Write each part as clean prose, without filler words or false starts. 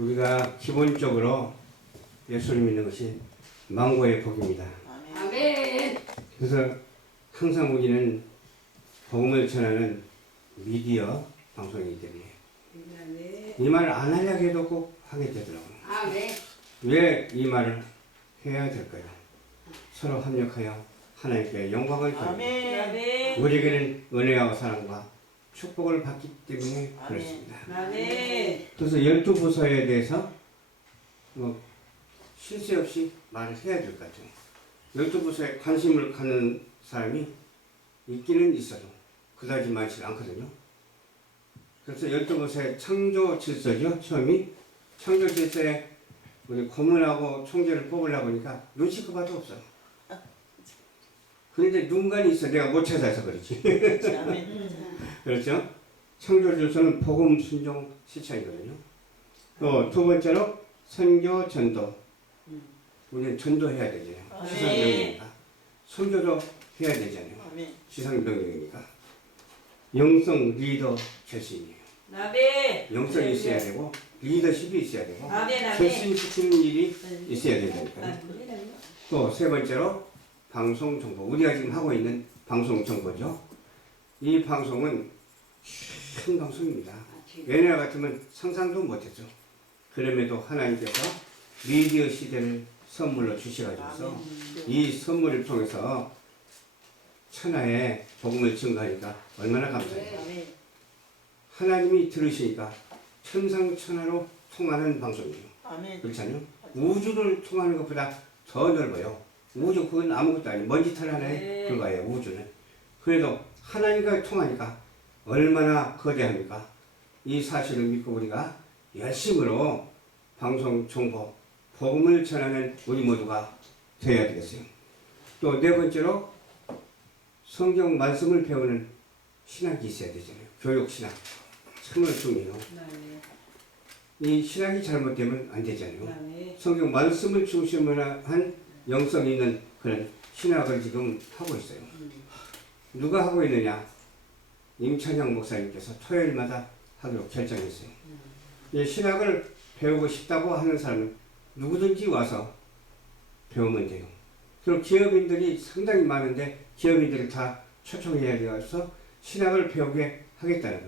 우리가 기본적으로 예수를 믿는 것이 망고의 복입니다. 아멘. 그래서 항상 우리는 복음을 전하는 미디어 방송이기 때문에 이 말을 안 하려고 해도 꼭 하게 되더라고요. 아멘. 왜 이 말을 해야 될까요? 서로 합력하여 하나님께 영광을 돌리고 우리에게는 은혜와 사랑과 축복을 받기 때문에 그렇습니다. 그래서 12부서에 대해서 쉴 새 없이 말을 해야 될 것 같아요. 12부서에 관심을 갖는 사람이 있기는 있어도 그다지 많지 않거든요. 그래서 12부서의 창조 질서죠. 처음이 창조 질서에 우리 고문하고 총재를 뽑으려고 하니까 눈치껏 봐도 없어요. 그런데 눈간이 있어. 내가 못 찾아서 그렇지. 그렇죠? 창조 질서는 복음 순종 실천이거든요. 또 두 번째로 선교 전도. 우리는 전도해야 되잖아요. 시상명령이니까. 선교도 해야 되잖아요. 시상명령이니까. 영성 리더 결심이에요. 영성이 있어야 되고 리더십이 있어야 되고 결심시키는 일이 있어야 된다니까요. 또 세 번째로 방송 정보. 우리가 지금 하고 있는 방송 정보죠. 이 방송은 큰 방송입니다. 예나 같으면 상상도 못했죠. 그럼에도 하나님께서 미디어 시대를 선물로 주셔가지고서 이 선물을 통해서 천하에 복음을 증거하니까 얼마나 감사해요. 하나님이 들으시니까 천상천하로 통하는 방송이에요. 그렇잖아요. 우주를 통하는 것보다 더 넓어요. 우주 그건 아무것도 아니에요. 먼지털 하나에 불과해요. 우주는. 그래도 하나님과 통하니까 얼마나 거대합니까? 이 사실을 믿고 우리가 열심으로 방송 정보 복음을 전하는 우리 모두가 되어야 되겠어요. 또 네 번째로 성경 말씀을 배우는 신학이 있어야 되잖아요. 교육 신학. 정말 중요해요. 이 신학이 잘못되면 안 되잖아요. 성경 말씀을 중심으로 한 영성 있는 그런 신학을 지금 하고 있어요. 누가 하고 있느냐? 임찬영 목사님께서 토요일마다 하기로 결정했어요. 이 신학을 배우고 싶다고 하는 사람은 누구든지 와서 배우면 돼요. 그리고 기업인들이 상당히 많은데 기업인들을 다 초청해야 되어서 신학을 배우게 하겠다는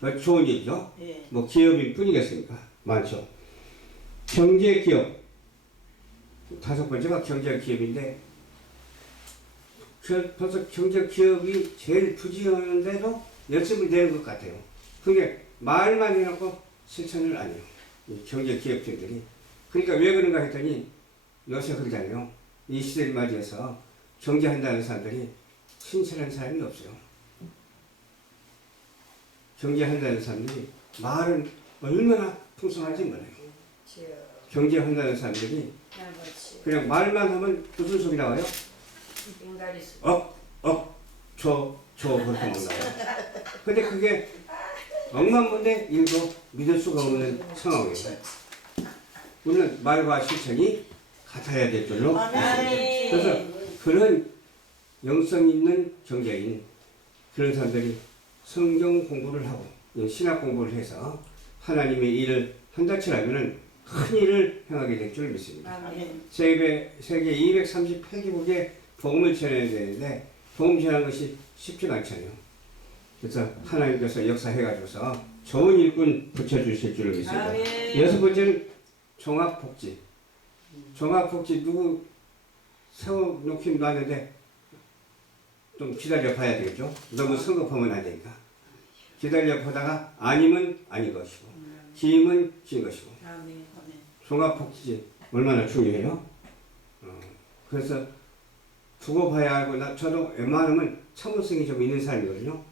거예요. 좋은 일이죠. 뭐 기업인 뿐이겠습니까? 많죠. 경제기업. 다섯 번째가 경제기업인데 벌써 경제기업이 제일 부지런한데도 열심을 내는 것 같아요. 그게 말만 해놓고 실천을 안 해요. 이 경제기업들이. 그러니까 왜 그런가 했더니 요새 그러잖아요. 이 시대를 맞이해서 경제한다는 사람들이 신실한 사람이 없어요. 경제한다는 사람들이 말은 얼마나 풍성한지 몰라요. 경제한다는 사람들이 그냥 말만 하면 무슨 소리 나와요? 그렇게 막 나와요. 근데 그게 억만문데 일도 믿을 수가 없는 상황이에요. 우리는 말과 실천이 같아야 될 줄로 그래서 그런 영성 있는 경제인 그런 사람들이 성경 공부를 하고 신학 공부를 해서 하나님의 일을 한다 치라면은 큰 일을 행하게 될 줄 믿습니다. 세계 238개국에 복음을 전해야 되는데 복음 전하는 것이 쉽지가 않잖아요. 그래서 하나님께서 역사해가지고서 좋은 일꾼 붙여주실 줄 믿습니다. 여섯 번째는 종합복지. 종합복지 누구 세워놓긴 놨는데 좀 기다려 봐야 되겠죠. 너무 성급하면 안 되니까. 기다려 보다가 아니면 아닌 것이고 기임은 긴 것이고 종합복지 얼마나 중요해요. 그래서 두고 봐야 하고 저도 웬만하면 참을성이 좀 있는 사람이거든요.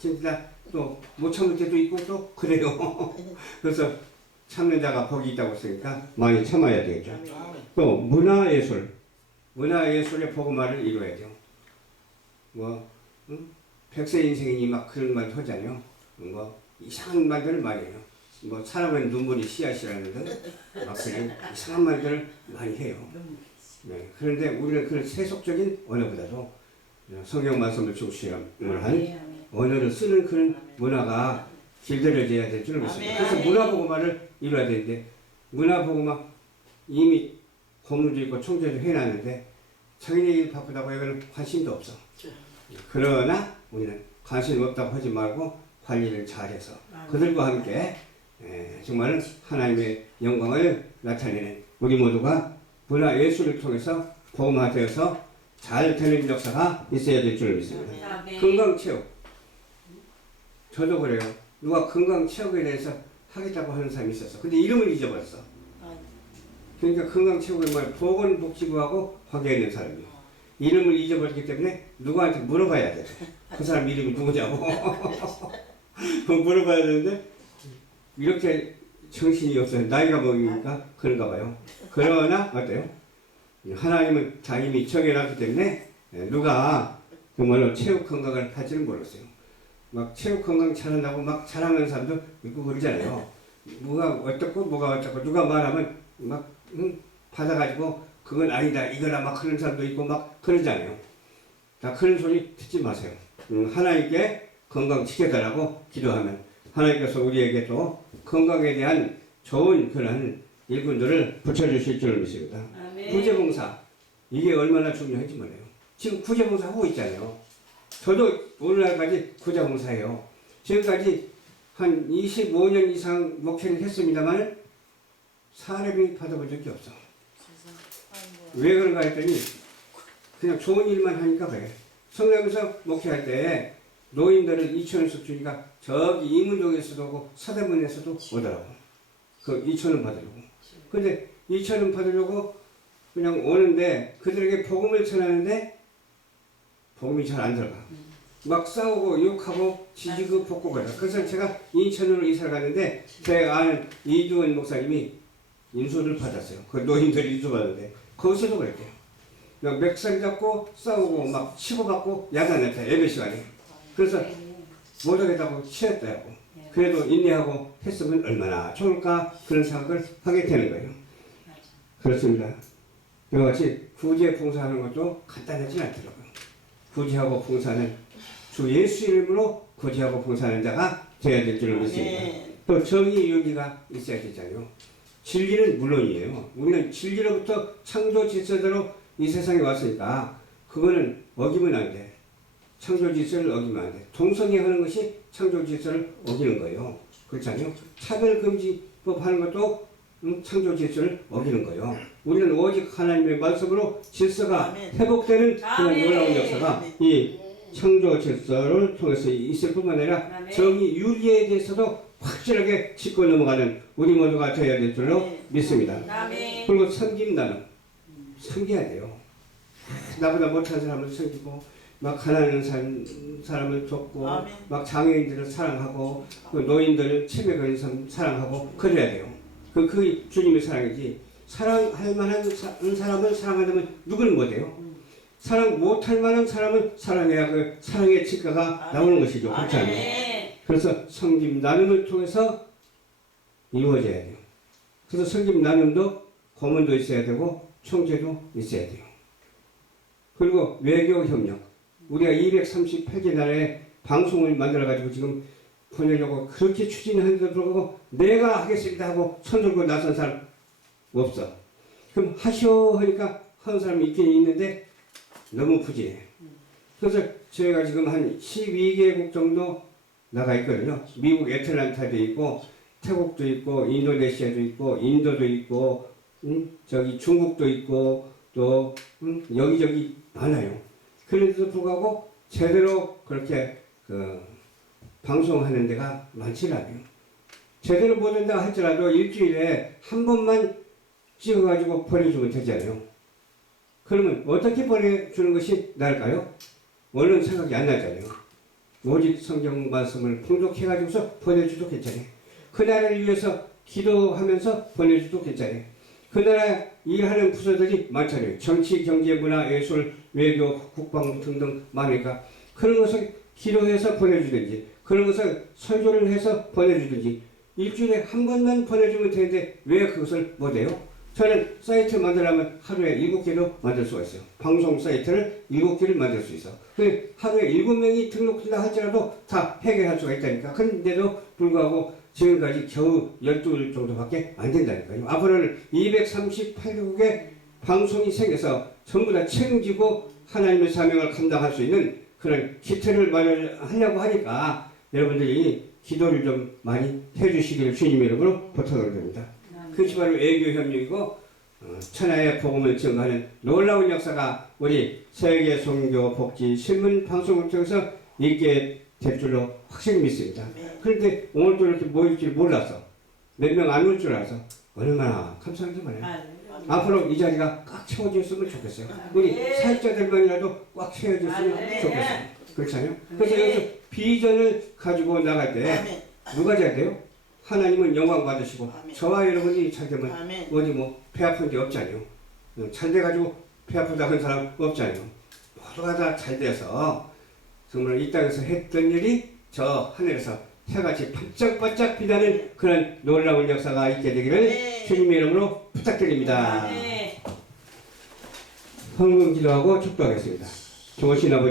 견디다 또 못 참을 때도 있고 또 그래요. 그래서 참는 자가 복이 있다고 했으니까 많이 참아야 되겠죠. 또 문화예술의 복음화를 이루어야 돼요. 백세 인생이니 막 그런 말 하잖아요. 이상한 말들을 많이 해요. 사람은 눈물이 씨앗이라는 듯 막 그런 이상한 말들을 많이 해요. 네. 그런데 우리는 그런 세속적인 언어보다도 성경 말씀을 중심으로 한 언어를 쓰는 그런 문화가 길들여져야 될 줄 믿습니다. 아멘. 그래서 문화보고마를 이루어야 되는데 문화보고마 이미 고문도 있고 총재도 해놨는데 자기네 일 바쁘다고 이거는 관심도 없어. 그러나 우리는 관심 없다고 하지 말고 관리를 잘해서 그들과 함께 정말 하나님의 영광을 나타내는 우리 모두가 문화 예술을 통해서 복음화되어서 잘 되는 역사가 있어야 될 줄 믿습니다. 건강체육. 저도 그래요. 누가 건강체육에 대해서 하겠다고 하는 사람이 있었어. 근데 이름을 잊어버렸어. 그러니까 건강체육은 뭐야? 보건복지부하고 관계있는 사람이에요. 이름을 잊어버렸기 때문에 누구한테 물어봐야 돼. 그 사람 이름이 누구냐고. 물어봐야 되는데 이렇게 정신이 없어요. 나이가 먹으니까 그런가 봐요. 그러나 어때요? 하나님은 다 이미 정해놨기 때문에 누가 정말로 체육 건강을 할지는 모르겠어요. 막 체육 건강 잘한다고 막 자랑하는 사람도 있고 그러잖아요. 뭐가 어떻고 뭐가 어떻고 누가 말하면 막 받아가지고 그건 아니다 이거라 막 그런 사람도 있고 막 그러잖아요. 다 그런 소리 듣지 마세요. 하나님께 건강 지켜달라고 기도하면 하나님께서 우리에게 또 건강에 대한 좋은 그런 일꾼들을 붙여주실 줄 믿습니다. 구제봉사 이게 얼마나 중요한지 몰라요. 지금 구제봉사 하고 있잖아요. 저도 오늘날까지 구제봉사해요. 지금까지 한 25년 이상 목회를 했습니다만 사례비 받아본 적이 없어. 왜 그런가 했더니 그냥 좋은 일만 하니까 그래. 성남에서 목회할 때 노인들을 2,000원씩 주니까 저기 이문동에서도 오고 서대문에서도 오더라고. 그 2,000원 받으려고. 근데 2,000원 받으려고 그냥 오는데 그들에게 복음을 전하는데 복음이 잘 안 들어가. 막 싸우고 욕하고 지지고 볶고 그래. 그래서 제가 인천으로 이사를 갔는데 제 아는 이주원 목사님이 인수를 받았어요. 그 노인들이 인수 받았는데 거기서도 그랬대요. 그냥 맥살 잡고 싸우고 막 치고받고 야단냈다 예배 시간에. 그래서 못하겠다고 취했다고. 그래도 인내하고 했으면 얼마나 좋을까 그런 생각을 하게 되는 거예요. 그렇습니다. 이와 같이 구제 봉사하는 것도 간단하지 않더라고요. 구제하고 봉사는 주 예수 이름으로 구제하고 봉사하는 자가 되어야 될 줄을 믿습니다. 또 정의 윤리가 있어야 되잖아요. 진리는 물론이에요. 우리는 진리로부터 창조 질서대로 이 세상에 왔으니까 그거는 어기면 안 돼. 창조 질서를 어기면 안 돼. 동성애하는 것이 창조 질서를 어기는 거예요. 그렇잖아요. 차별금지법 하는 것도 창조 질서를 어기는 거예요. 우리는 오직 하나님의 말씀으로 질서가 회복되는 그런 놀라운 역사가 이 창조 질서를 통해서 있을 뿐만 아니라 정의 윤리에 대해서도 확실하게 짚고 넘어가는 우리 모두가 되어야 될 줄로 믿습니다. 그리고 섬김다는 섬겨야 돼요. 나보다 못한 사람을 섬기고 막 가난한 사람을 돕고 막 장애인들을 사랑하고 그 노인들을 치매 걸린 사람 사랑하고 그래야 돼요. 그 주님의 사랑이지. 사랑할 만한 사람을 사랑한다면 누구는 못해요. 사랑 못할 만한 사람을 사랑해야 그 사랑의 직가가 나오는 것이죠. 그렇지 않아요? 그래서 섬김 나눔을 통해서 이루어져야 돼요. 그래서 섬김 나눔도 고문도 있어야 되고 총재도 있어야 돼요. 그리고 외교 협력. 우리가 238개 나라의 방송을 만들어가지고 지금 보내려고 그렇게 추진하는데도 불구하고 내가 하겠습니다 하고 손 들고 나선 사람 없어. 그럼 하시오 하니까 하는 사람이 있긴 있는데 너무 부진해. 그래서 저희가 지금 한 12개국 정도 나가 있거든요. 미국 애틀란타도 있고 태국도 있고 인도네시아도 있고 인도도 있고 저기 중국도 있고 또 여기저기 많아요. 그런데도 불구하고 제대로 그렇게 방송하는 데가 많지 않아요. 제대로 못 한다 할지라도 일주일에 한 번만 찍어가지고 보내주면 되잖아요. 그러면 어떻게 보내주는 것이 나을까요? 얼른 생각이 안 나잖아요. 오직 성경 말씀을 풍족해가지고서 보내줘도 괜찮아요. 그 나라를 위해서 기도하면서 보내줘도 괜찮아요. 그 나라 일하는 부서들이 많잖아요. 정치, 경제, 문화, 예술, 외교, 국방 등등 많으니까 그런 것을 기도해서 보내주든지 그런 것을 설교를 해서 보내주든지 일주일에 한 번만 보내주면 되는데 왜 그것을 못해요? 저는 사이트 만들려면 하루에 7개도 만들 수가 있어요. 방송 사이트를 7개를 만들 수 있어. 그 하루에 7명이 등록한다 할지라도 다 해결할 수가 있다니까. 근데도 불구하고 지금까지 겨우 12일 정도밖에 안 된다니까요. 앞으로는 238개국의 방송이 생겨서 전부 다 책임지고 하나님의 사명을 감당할 수 있는 그런 기틀을 마련하려고 하니까 여러분들이 기도를 좀 많이 해주시기를 주님 이름으로 부탁을 드립니다. 그것이 바로 외교협력이고 천하의 복음을 증거하는 놀라운 역사가 우리 세계 선교 복지 신문 방송을 통해서 있게 될 줄로 확실히 믿습니다. 그런데 오늘도 이렇게 모일 줄 몰랐어. 몇 명 안 올 줄 알아서 얼마나 감사한지 말이에요. 앞으로 이 자리가 꽉 채워졌으면 좋겠어요. 우리 사역자들만이라도 꽉 채워졌으면 좋겠어요. 그렇잖아요. 그래서 여기서 비전을 가지고 나갈 때 누가 잘 돼요? 하나님은 영광 받으시고 저와 여러분이 잘 되면 어디 뭐 배 아픈 게 없잖아요. 잘 돼가지고 배 아프다 하는 사람 없잖아요. 모두가 다 잘 돼서 정말 이 땅에서 했던 일이 저 하늘에서 해같이 반짝반짝 빛나는 그런 놀라운 역사가 있게 되기를 주님의 이름으로 부탁드립니다. 헌금 기도하고 축도하겠습니다. 좋으신 아버지